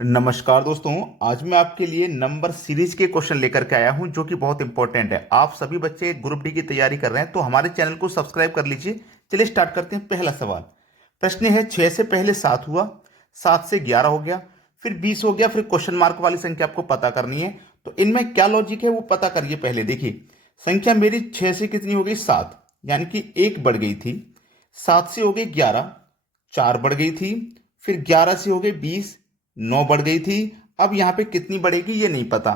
नमस्कार दोस्तों। आज मैं आपके लिए नंबर सीरीज के क्वेश्चन लेकर के आया हूं जो कि बहुत इंपॉर्टेंट है। आप सभी बच्चे ग्रुप डी की तैयारी कर रहे हैं तो हमारे चैनल को सब्सक्राइब कर लीजिए। चलिए स्टार्ट करते हैं। पहला सवाल, प्रश्न है 6 से पहले 7 हुआ, 7 से 11 हो गया, फिर 20 हो गया, फिर क्वेश्चन मार्क वाली संख्या आपको पता करनी है। तो इनमें क्या लॉजिक है वो पता करिए। पहले देखिए, संख्या मेरी 6 से कितनी हो गई 7, यानी कि एक बढ़ गई थी। 7 से हो गई 11, 4 बढ़ गई थी। फिर 11 से हो गई 20, 9 बढ़ गई थी। अब यहां पे कितनी बढ़ेगी ये नहीं पता।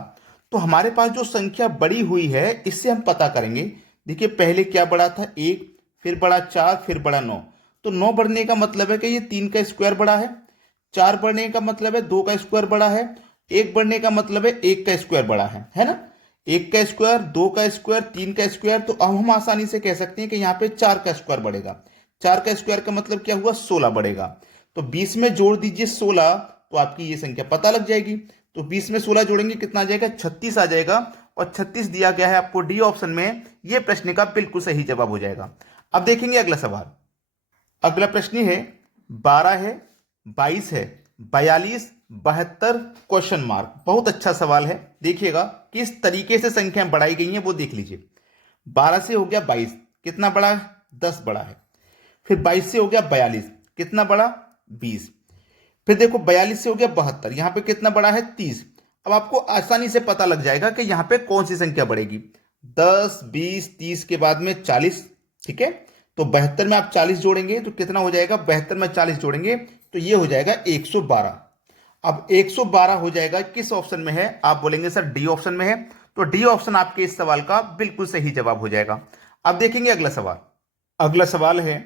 तो हमारे पास जो संख्या बड़ी हुई है इससे हम पता करेंगे। देखिए, पहले क्या बढ़ा था 1, फिर बढ़ा 4, फिर बढ़ा 9। तो 9 बढ़ने का मतलब है कि ये 3 का स्क्वायर बढ़ा है। 4 बढ़ने का मतलब है 2 का स्क्वायर बढ़ा है। 1 बढ़ने का मतलब है 1 का स्क्वायर बढ़ा है ना। 1 का स्क्वायर, 2 का स्क्वायर, 3 का स्क्वायर। तो अब हम आसानी से कह सकते हैं कि यहाँ पे 4 का स्क्वायर बढ़ेगा। 4 का स्क्वायर का मतलब क्या हुआ, 16 बढ़ेगा। तो 20 में जोड़ दीजिए 16, तो आपकी ये संख्या पता लग जाएगी। तो 20 में 16 जोड़ेंगे कितना आ जाएगा, 36 आ जाएगा। और 36 दिया गया है आपको डी ऑप्शन में। यह प्रश्न का बिल्कुल सही जवाब हो जाएगा। अब देखेंगे अगला सवाल। अगला प्रश्न है 12 है, 22 है, 42, 72, क्वेश्चन मार्क। बहुत अच्छा सवाल है। देखिएगा किस तरीके से संख्याएं बढ़ाई गई हैं वो देख लीजिए। 12 से हो गया 22, कितना बड़ा है, 10 बड़ा है। फिर 22 से हो गया 42, कितना बड़ा, 20। फिर देखो 42 से हो गया 72, यहां पे कितना बड़ा है, 30। अब आपको आसानी से पता लग जाएगा कि यहां पे कौन सी संख्या बढ़ेगी। 10, 20, 30 के बाद में 40। ठीक है, तो 72 में आप 40 जोड़ेंगे तो कितना हो जाएगा, 72 में 40 जोड़ेंगे तो ये हो जाएगा 112। अब 112 हो जाएगा, किस ऑप्शन में है, आप बोलेंगे सर डी ऑप्शन में है। तो डी ऑप्शन आपके इस सवाल का बिल्कुल सही जवाब हो जाएगा। अब देखेंगे अगला सवाल। अगला सवाल है,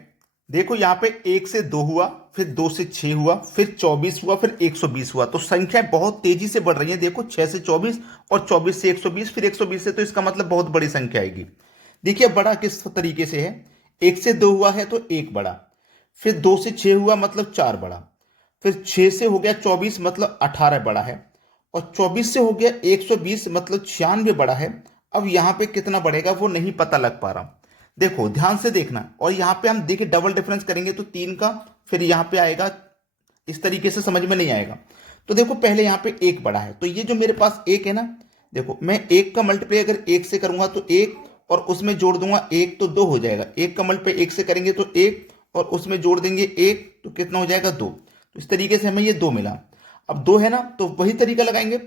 देखो यहां पे 1 से 2 हुआ, फिर 2 से 6 हुआ, फिर 24 हुआ, फिर 120 हुआ। तो संख्याएं बहुत तेजी से बढ़ रही हैं। देखो 6 से 24 और 24 से 120, फिर 120 से, तो इसका मतलब बहुत बड़ी संख्या आएगी। देखिए बड़ा किस तरीके से है, 1 से 2 हुआ है तो 1 बड़ा, फिर 2 से 6 हुआ मतलब 4 बड़ा, फिर 6 से हो गया 24 मतलब 18 बड़ा है, और 24 से हो गया 120 मतलब 96 बड़ा है। अब यहां पे कितना बढ़ेगा वो नहीं पता लग पा रहा। देखो ध्यान से देखना, और यहां पे हम देखिए डबल डिफरेंस करेंगे तो 3 का, फिर यहां पे आएगा, इस तरीके से समझ में नहीं आएगा। तो देखो पहले यहां पे 1 बड़ा है, तो ये जो मेरे पास 1 है ना, देखो मैं 1 का मल्टीप्लाई अगर 1 से करूंगा तो 1, और उसमें जोड़ दूंगा 1 तो 2 हो जाएगा। 1 का मल्टीप्लाई 1 से करेंगे तो 1, और उसमें जोड़ देंगे 1 तो कितना हो जाएगा, 2। तो इस तरीके से हमें ये 2 मिला। अब 2 है ना, तो वही तरीका लगाएंगे।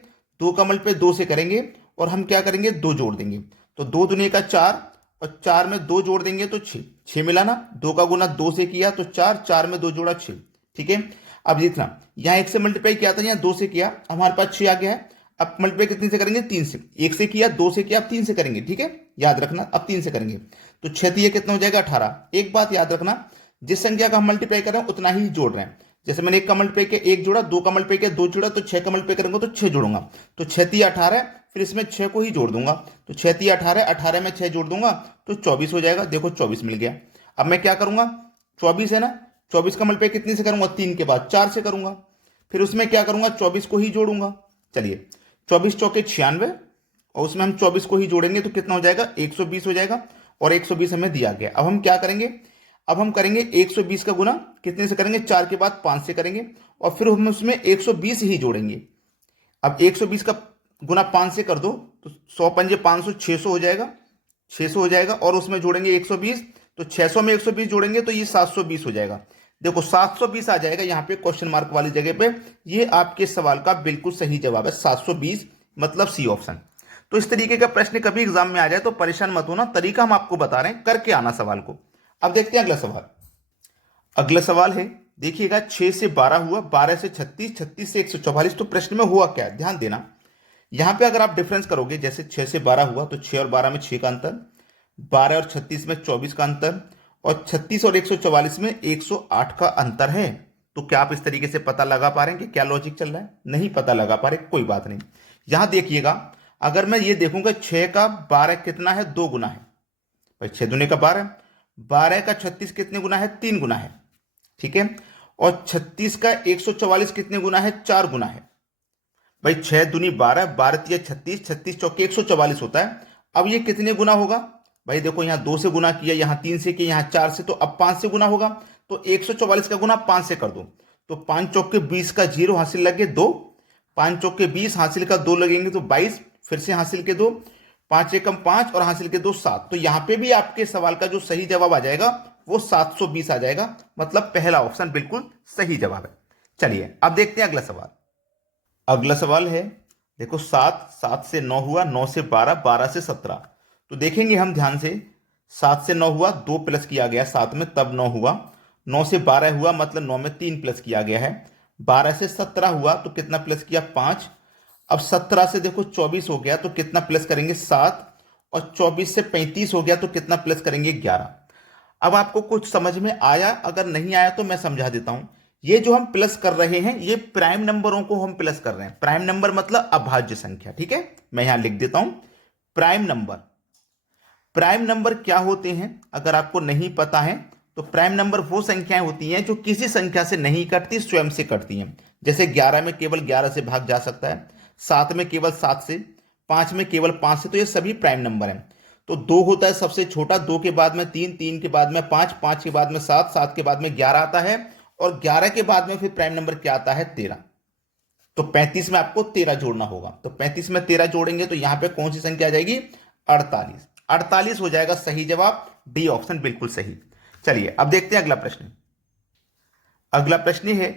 2 का मल्टीप्लाई 2 से करेंगे, और हम क्या करेंगे, 2 जोड़ देंगे। तो 2 दुनिया का 4, और 4 में 2 जोड़ देंगे तो 6। 6 मिला ना, 2 का गुना 2 से किया तो 4, 4 में 2 जोड़ा 6। ठीक है, अब देखना, यहाँ 1 से मल्टीप्लाई किया था, यहाँ 2 से किया, हमारे पास 6 आ गया है। अब मल्टीप्लाई कितने से करेंगे, 3 से। 1 से किया, 2 से किया, अब 3 से करेंगे। ठीक है, याद रखना, अब 3 से करेंगे तो 6 ये कितना हो जाएगा, 18। एक बात याद रखना, जिस संख्या का हम मल्टीप्लाई कर रहे हैं उतना ही जोड़ रहे हैं। जैसे मैंने 1 का मल्टीप्लाई किया 1 जोड़ा, 2 का मल्टीप्लाई किया 2 जोड़ा, तो 6 का मल्टीप्लाई करूंगा तो 6 जोड़ूंगा। तो 6 18, फिर इसमें 6 को ही जोड़ दूंगा। तो 6 18, 18 में 6 जोड़ दूंगा तो 24 हो जाएगा। देखो 24 मिल गया। अब मैं क्या करूंगा, 24 है ना, 24 का मल्टीप्लाई कितने से करूंगा, 3 के बाद 4 से करूंगा। फिर उसमें क्या करूंगा, 24 को ही जोड़ूंगा। चलिए, 24 चौके 96, और उसमें हम 24 को ही जोड़ेंगे तो कितना हो जाएगा, 120 हो जाएगा। और 120 हमें दिया गया। अब हम क्या करेंगे, अब हम करेंगे 120 का गुना कितने से करेंगे, 4 के बाद 5 से करेंगे, और फिर हम उसमें 120 ही जोड़ेंगे। अब 120 का गुना 5 से कर दो तो 100 पंजे 500, 600 हो जाएगा। 600 हो जाएगा, और उसमें जोड़ेंगे 120, तो 600 में 120 जोड़ेंगे तो ये 720 हो जाएगा। देखो 720 आ जाएगा यहाँ पे क्वेश्चन मार्क वाली जगह पे। ये आपके सवाल का बिल्कुल सही जवाब है, 720, मतलब सी ऑप्शन। तो इस तरीके का प्रश्न कभी एग्जाम में आ जाए तो परेशान मत होना, तरीका हम आपको बता रहे हैं, करके आना सवाल को। अब देखते हैं अगला सवाल। अगला सवाल है, देखिएगा 6 से 12 हुआ, 12 से 36, 36 से 144। तो प्रश्न में हुआ क्या है, ध्यान देना। यहां पे अगर आप डिफरेंस करोगे, जैसे 6 से 12 हुआ तो 6 और 12 में 6 का अंतर, 12 और 36 में 24 का अंतर, और 36 और 144 में 108 का अंतर है। तो क्या आप इस तरीके से पता लगा पा रहे हैं कि क्या लॉजिक चल रहा है, नहीं पता लगा पा रहे, कोई बात नहीं। यहां देखिएगा, अगर मैं ये देखूंगा 6 का 12 कितना है, 2 गुना है भाई, 6 दूने का 12, 12 का 36 कितने गुना है, 3 गुना है। ठीक है, और 36 का 144 कितने गुना है, 4 गुना है भाई। 6 दूनी 12, 12 तिया 36, 36 चौके 144 होता है। अब ये कितने गुना होगा भाई, देखो यहां 2 से गुना किया, यहां 3 से किया, यहां 4 से, तो अब 5 से गुना होगा। तो 144 का गुना 5 से कर दो, तो 5 चौके 20 का जीरो हासिल लगे 2, 5 चौके 20, हासिल का 2 लगेंगे तो 22, फिर से हासिल के 2, 5 एकम 5 और हासिल के 2 7। तो यहां पे भी आपके सवाल का जो सही जवाब आ जाएगा वो 720 आ जाएगा, मतलब पहला ऑप्शन बिल्कुल सही जवाब है। चलिए अब देखते हैं अगला सवाल। अगला सवाल है, देखो 7, 7 से 9 हुआ, 9 से 12, 12 से 17। तो देखेंगे हम ध्यान से, 7 से 9 हुआ, 2 प्लस किया गया 7 में, तब 9 हुआ। 9 से 12 हुआ, मतलब 9 में 3 प्लस किया गया है। 12 से 17 हुआ तो कितना प्लस किया, 5। अब 17 से देखो 24 हो गया तो कितना प्लस करेंगे, 7। और 24 से 35 हो गया तो कितना प्लस करेंगे, 11। अब आपको कुछ समझ में आया? अगर नहीं आया तो मैं समझा देता हूं। ये जो हम प्लस कर रहे हैं ये प्राइम नंबरों को हम प्लस कर रहे हैं। प्राइम नंबर मतलब अभाज्य संख्या, ठीक है। मैं यहां लिख देता हूं प्राइम नंबर। प्राइम नंबर क्या होते हैं अगर आपको नहीं पता है तो प्राइम नंबर वो संख्याएं होती हैं जो किसी संख्या से नहीं कटती, स्वयं से कटती हैं। जैसे 11 में केवल 11 से भाग जा सकता है, 7 में केवल 7 से, 5 में केवल 5 से। तो ये सभी प्राइम नंबर हैं। तो 2 होता है सबसे छोटा, 2 के बाद में 3, 3 के बाद में 5, 5 के बाद में 7, 7 के बाद में 11 आता है, और 11 के बाद में फिर प्राइम नंबर क्या आता है, 13। तो 35 में आपको 13 जोड़ना होगा। तो 35 में 13 जोड़ेंगे तो यहां पे कौन सी संख्या आ जाएगी, 48। 48 हो जाएगा सही जवाब, डी ऑप्शन बिल्कुल सही। चलिए अब देखते हैं अगला प्रश्न। अगला प्रश्न है,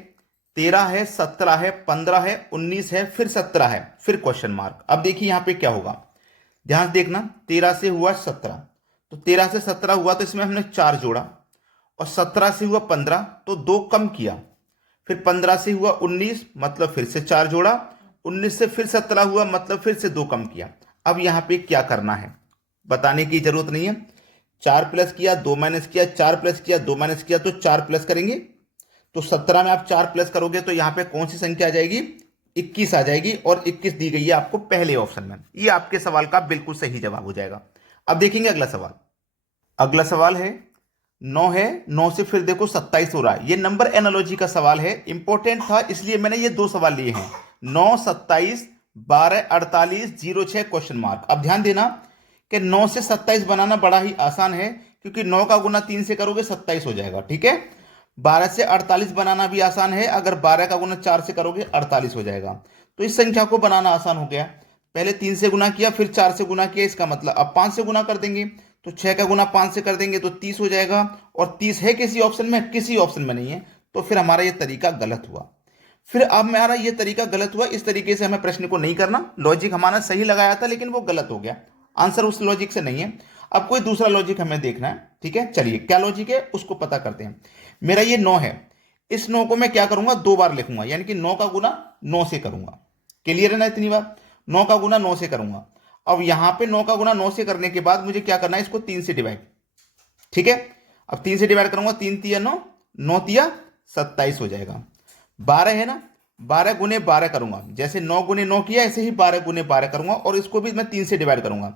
13 है, 17 है, 15 है, 19 है, फिर 17 है, फिर क्वेश्चन मार्क। अब देखिए यहां पे क्या होगा, ध्यान से देखना। 13 से हुआ 17, तो 13 से 17 हुआ तो इसमें हमने 4 जोड़ा, और 17 से हुआ 15 तो 2 कम किया, फिर 15 से हुआ 19 मतलब फिर से 4 जोड़ा, 19 से फिर 17 हुआ मतलब फिर से 2 कम किया। अब यहां पे क्या करना है बताने की जरूरत नहीं है। 4 प्लस किया, 2 माइनस किया, 4 प्लस किया, 2 माइनस किया, तो 4 प्लस करेंगे। तो 17 में आप 4 प्लस करोगे तो यहां पे कौन सी संख्या आ जाएगी, 21 आ जाएगी, और 21 दी गई है आपको पहले ऑप्शन में। ये आपके सवाल का बिल्कुल सही जवाब हो जाएगा। अब देखेंगे अगला सवाल। अगला सवाल है, 9 है, 9 से फिर देखो 27 हो रहा है। ये नंबर एनालॉजी का सवाल है, इंपॉर्टेंट था इसलिए मैंने ये 2 सवाल लिए हैं, 9 27, 12 48, 06 क्वेश्चन मार्क। अब ध्यान देना कि 9 से 27 बनाना बड़ा ही आसान है, क्योंकि 9 का गुना 3 से करोगे 27 हो जाएगा, ठीक है। 12 से 48 बनाना भी आसान है, अगर 12 का गुना 4 से करोगे 48 हो जाएगा। तो इस संख्या को बनाना आसान हो गया। पहले 3 से गुना किया, फिर 4 से गुना किया, इसका मतलब अब 5 से गुना कर देंगे, तो 6 का गुना 5 से कर देंगे तो 30 हो जाएगा। और 30 है किसी ऑप्शन में, किसी ऑप्शन में नहीं है, तो फिर हमारा ये तरीका गलत हुआ। फिर अब हमारा ये तरीका गलत हुआ, इस तरीके से हमें प्रश्न को नहीं करना। लॉजिक हमारा सही लगाया था लेकिन वो गलत हो गया, आंसर उस लॉजिक से नहीं है। अब कोई दूसरा लॉजिक हमें देखना है, ठीक है। चलिए क्या लॉजिक है उसको पता करते हैं। मेरा ये 9 है, इस 9 को मैं क्या करूंगा, 2 बार लिखूंगा, यानी कि 9 का गुना 9 से करूंगा। क्लियर है ना, इतनी बार 9 का गुना 9 से करूंगा। अब यहां पे 9 का गुना 9 से करने के बाद मुझे क्या करना है, इसको 3 से डिवाइड, ठीक है। अब 3 से डिवाइड करूंगा, 3 तिया 9, 9 तिया 27 हो जाएगा। 12 है ना, 12 गुने 12 करूंगा, जैसे 9 गुने 9 किया ऐसे ही 12 गुने 12 करूंगा, और इसको भी मैं 3 से डिवाइड करूंगा।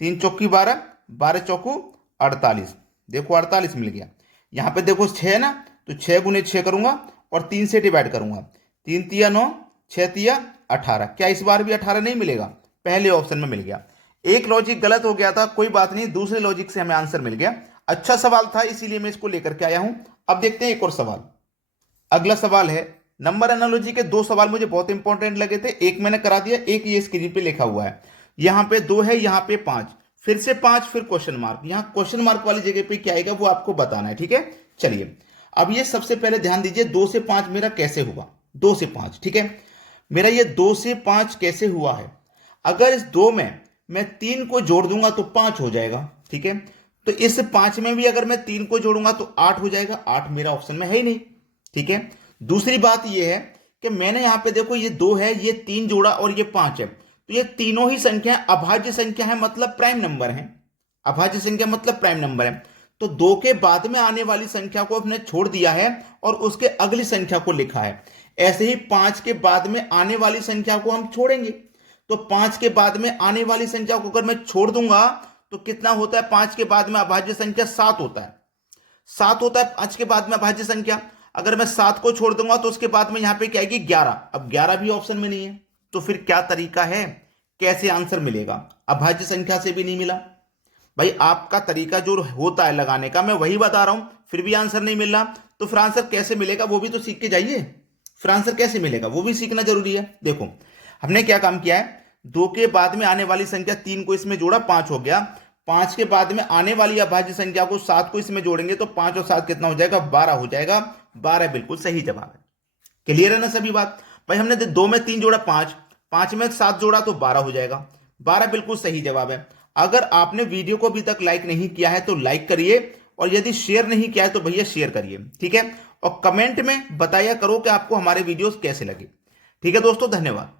3 चौकी 12, 12 चौकू 48, देखो 48 मिल गया। यहां पे देखो 6 है ना, तो 6 गुने 6 करूंगा और 3 से डिवाइड करूंगा। 3 तिया 9, 6 तिया 18। क्या इस बार भी 18 नहीं मिलेगा, पहले ऑप्शन में मिल गया। एक लॉजिक गलत हो गया था, कोई बात नहीं, दूसरे लॉजिक से हमें आंसर मिल गया। अच्छा सवाल था इसीलिए मैं इसको लेकर के आया हूं। अब देखते हैं एक और सवाल। अगला सवाल है, नंबर एनालॉजी के 2 सवाल मुझे बहुत इंपॉर्टेंट लगे थे, एक मैंने करा दिया, एक ये स्क्रीन पे लिखा हुआ है। यहां पे 2 है, यहां पे 5, फिर से 5, फिर क्वेश्चन मार्क। यहां क्वेश्चन मार्क वाली जगह पे क्या आएगा वो आपको बताना है, ठीक है। चलिए अब ये सबसे पहले ध्यान दीजिए, 2 से 5 मेरा कैसे हुआ, 2 से 5, ठीक है। मेरा ये 2 से 5 कैसे हुआ है, अगर इस 2 में मैं 3 को जोड़ दूंगा तो 5 हो जाएगा, ठीक है। तो इस 5 में भी अगर मैं 3 को जोड़ूंगा तो 8 हो जाएगा, 8 मेरा ऑप्शन में है ही नहीं, ठीक है। दूसरी बात यह है कि मैंने यहां पे देखो ये 2 है, ये 3 जोड़ा और ये 5 है, तो ये तीनों ही संख्या अभाज्य संख्या है, मतलब प्राइम नंबर है। अभाज्य संख्या मतलब प्राइम नंबर है। तो 2 के बाद में आने वाली संख्या को हमने छोड़ दिया है और उसके अगली संख्या को लिखा है। ऐसे ही 5 के बाद में आने वाली संख्या को हम छोड़ेंगे, तो 5 के बाद में आने वाली संख्या को अगर मैं छोड़ दूंगा तो कितना होता है, 5 के बाद में अभाज्य संख्या 7 होता है। 7 होता है 5 के बाद में अभाज्य संख्या। अगर मैं 7 को छोड़ दूंगा तो उसके बाद में यहां पे क्या आएगी, 11। अब 11 भी ऑप्शन में नहीं है, तो फिर क्या तरीका है, कैसे आंसर मिलेगा, अभाज्य संख्या से भी नहीं मिला। भाई आपका तरीका जो होता है लगाने का, मैं वही बता रहा हूं, फिर भी आंसर नहीं मिल रहा, तो फिर आंसर कैसे मिलेगा वो भी तो सीख के जाइए। फिर आंसर कैसे मिलेगा वो भी सीखना जरूरी है। देखो हमने क्या काम किया है, 2 के बाद में आने वाली संख्या 3 को इसमें जोड़ा, 5 हो गया। 5 के बाद में आने वाली अभाज्य संख्या को 7 को इसमें जोड़ेंगे तो 5 और 7 कितना हो जाएगा, 12 हो जाएगा। 12 बिल्कुल सही जवाब है। क्लियर है ना सभी बात। भाई हमने 2 में 3 जोड़ा 5, 5 में 7 जोड़ा तो 12 हो जाएगा। 12 बिल्कुल सही जवाब है। अगर आपने वीडियो को अभी तक लाइक नहीं किया है तो लाइक करिए, और यदि शेयर नहीं किया है तो भैया शेयर करिए, ठीक है। और कमेंट में बताया करो कि आपको हमारे वीडियोस कैसे लगे। ठीक है दोस्तों, धन्यवाद।